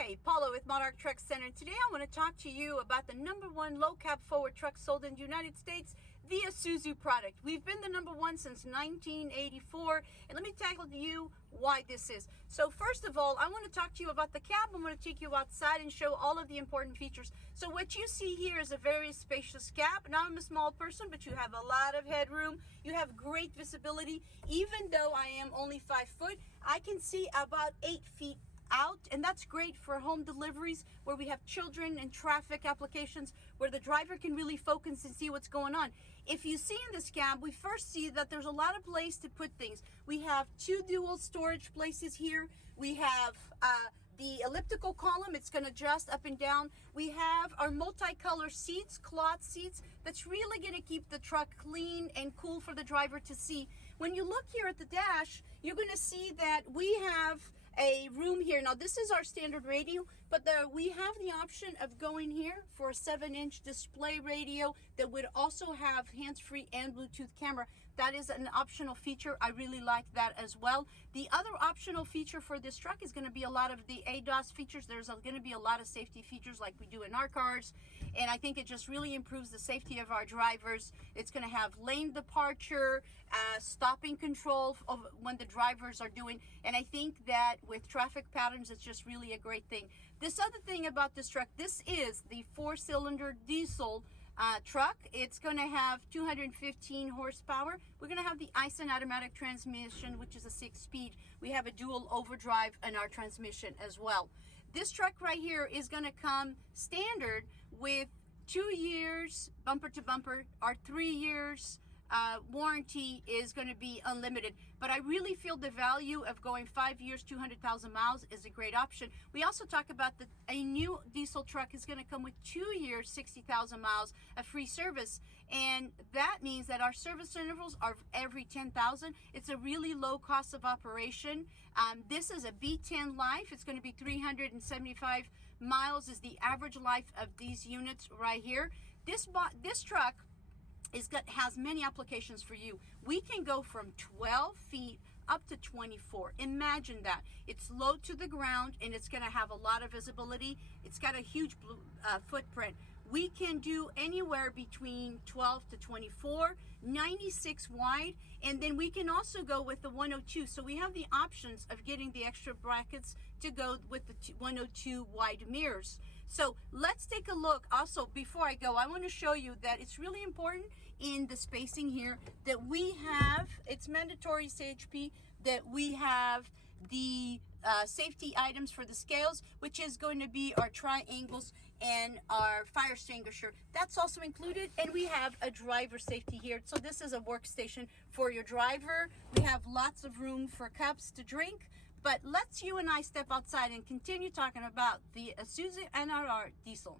Hi, Paula with Monarch Truck Center. Today I want to talk to you about the #1 low cab forward truck sold in the United States, the Isuzu product. We've been the #1 since 1984, and let me tackle to you why this is. So first of all, I want to talk to you about the cab. I'm going to take you outside and show all of the important features. So what you see here is a very spacious cab. Now I'm a small person, but you have a lot of headroom. You have great visibility. Even though I am only 5 foot, I can see about 8 feet out, and that's great for home deliveries where we have children and traffic applications where the driver can really focus and see what's going on. If you see in this cab, we first see that there's a lot of place to put things. We have 2 dual storage places here. We have the elliptical column, it's going to adjust up and down. We have our multicolor seats, cloth seats, that's really going to keep the truck clean and cool for the driver to see. When you look here at the dash, you're going to see that we have a room here. Now this is our standard radio, but we have the option of going here for a 7-inch display radio that would also have hands-free and Bluetooth camera. That is an optional feature. I really like that as well. The other optional feature for this truck is going to be a lot of the ADAS features. There's going to be a lot of safety features like we do in our cars, and I think it just really improves the safety of our drivers. It's going to have lane departure, stopping control of when the drivers are doing, and I think that with traffic patterns, it's just really a great thing. This other thing about this truck, this is the 4-cylinder diesel truck. It's going to have 215 horsepower. We're going to have the ICE and automatic transmission, which is a 6-speed. We have a dual overdrive in our transmission as well. This truck right here is going to come standard with 2 years bumper to bumper. Our 3 years warranty is going to be unlimited, but I really feel the value of going 5 years, 200,000 miles is a great option. We also talk about that a new diesel truck is going to come with 2 years, 60,000 miles of free service, and that means that our service intervals are every 10,000. It's a really low cost of operation. This is a B10 life. It's going to be 375 miles is the average life of these units right here. This truck has many applications for you. We can go from 12 feet up to 24. Imagine that. It's low to the ground and it's going to have a lot of visibility. It's got a huge footprint. We can do anywhere between 12 to 24, 96 wide, and then we can also go with the 102. So we have the options of getting the extra brackets to go with the 102 wide mirrors. So let's take a look. Also, before I go, I want to show you that it's really important in the spacing here that we have, it's mandatory CHP, that we have the safety items for the scales, which is going to be our triangles and our fire extinguisher. That's also included, and we have a driver safety here. So this is a workstation for your driver. We have lots of room for cups to drink. But let's you and I step outside and continue talking about the Isuzu NRR Diesel.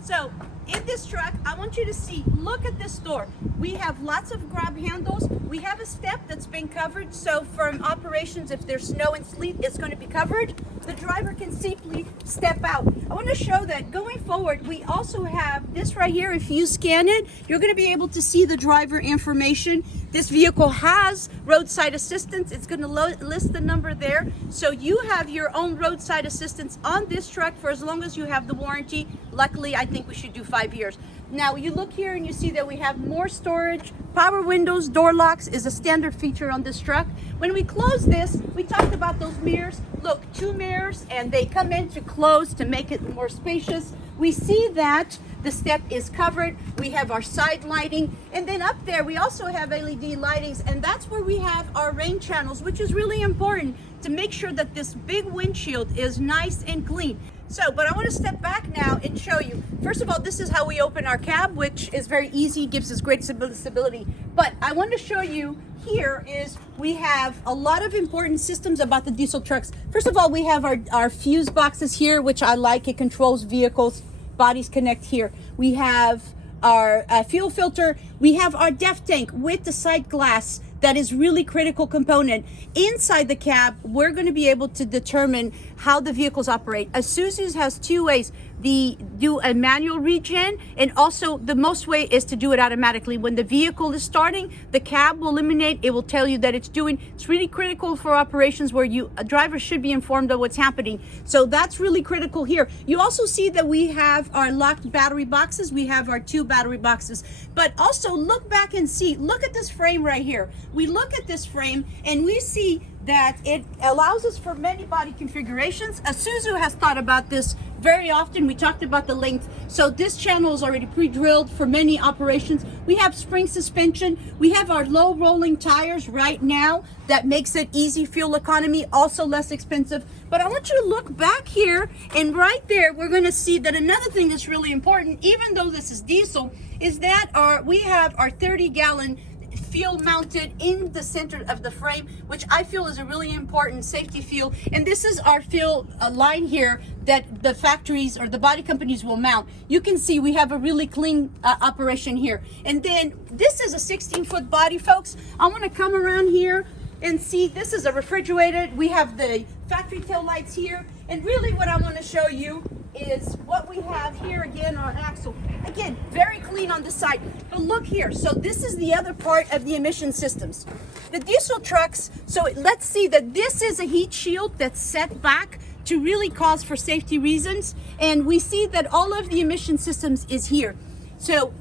So in this truck, I want you to see, look at this door. We have lots of grab handles. We have a step that's been covered. So from operations, if there's snow and sleet, it's going to be covered. The driver can safely step out. I want to show that going forward, we also have this right here. If you scan it, you're going to be able to see the driver information. This vehicle has roadside assistance. It's going to list the number there. So you have your own roadside assistance on this truck for as long as you have the warranty. Luckily, I think we should do 5 years. Now you look here and you see that we have more storage. Power windows, door locks is a standard feature on this truck. When we close this, we talked about those mirrors. Look, 2 mirrors, and they come in to close to make it more spacious. We see that the step is covered. We have our side lighting, and then up there we also have LED lightings, and that's where we have our rain channels, which is really important to make sure that this big windshield is nice and clean. So, but I want to step back now and show you. First of all, this is how we open our cab, which is very easy, gives us great stability. But I want to show you here is we have a lot of important systems about the diesel trucks. First of all, we have our fuse boxes here, which I like. It controls vehicles. Bodies connect here. We have our fuel filter. We have our DEF tank with the side glass. That is really critical component. Inside the cab, we're going to be able to determine how the vehicles operate. Isuzu's has 2 ways. do a manual regen, and also the most way is to do it automatically. When the vehicle is starting, the cab will illuminate. It will tell you that it's doing. It's really critical for operations where a driver should be informed of what's happening. So that's really critical here. You also see that we have our locked battery boxes. We have our 2 battery boxes, but also look back and see, look at this frame right here. We look at this frame and we see that it allows us for many body configurations. Isuzu has thought about this very often. We talked about the length. So this channel is already pre-drilled for many operations. We have spring suspension. We have our low rolling tires right now. That makes it easy fuel economy, also less expensive. But I want you to look back here, and right there, we're gonna see that another thing that's really important, even though this is diesel, is that we have our 30-gallon fuel mounted in the center of the frame, which I feel is a really important safety fuel. And this is our fuel line here that the factories or the body companies will mount. You can see we have a really clean operation here. And then this is a 16-foot body, folks. I want to come around here and see, this is a refrigerated. We have the factory tail lights here. And really what I want to show you is what we have here. Again, our axle, again, very clean on the side. But look here, so this is the other part of the emission systems. The diesel trucks, so let's see that this is a heat shield that's set back to really cause for safety reasons. And we see that all of the emission systems is here. So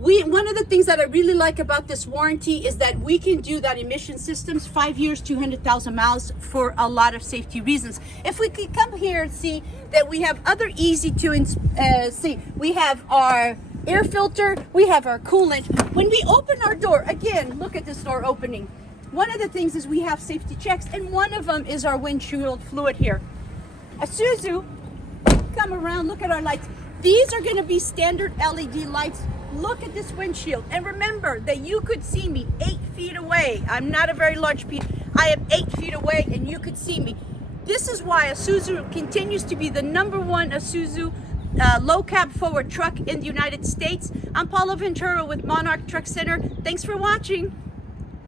one of the things that I really like about this warranty is that we can do that emission systems 5 years, 200,000 miles for a lot of safety reasons. If we could come here and see that we have other easy to see, we have our air filter, we have our coolant. When we open our door, again, look at this door opening. One of the things is we have safety checks, and one of them is our windshield fluid here. Isuzu, come around, look at our lights. These are gonna be standard LED lights. Look at this windshield, and remember that you could see me 8 feet away. I'm not a very large piece. I am 8 feet away and you could see me. This is why Isuzu continues to be the #1 Isuzu low cab forward truck in the United States. I'm Paula Ventura with Monarch Truck Center. Thanks for watching.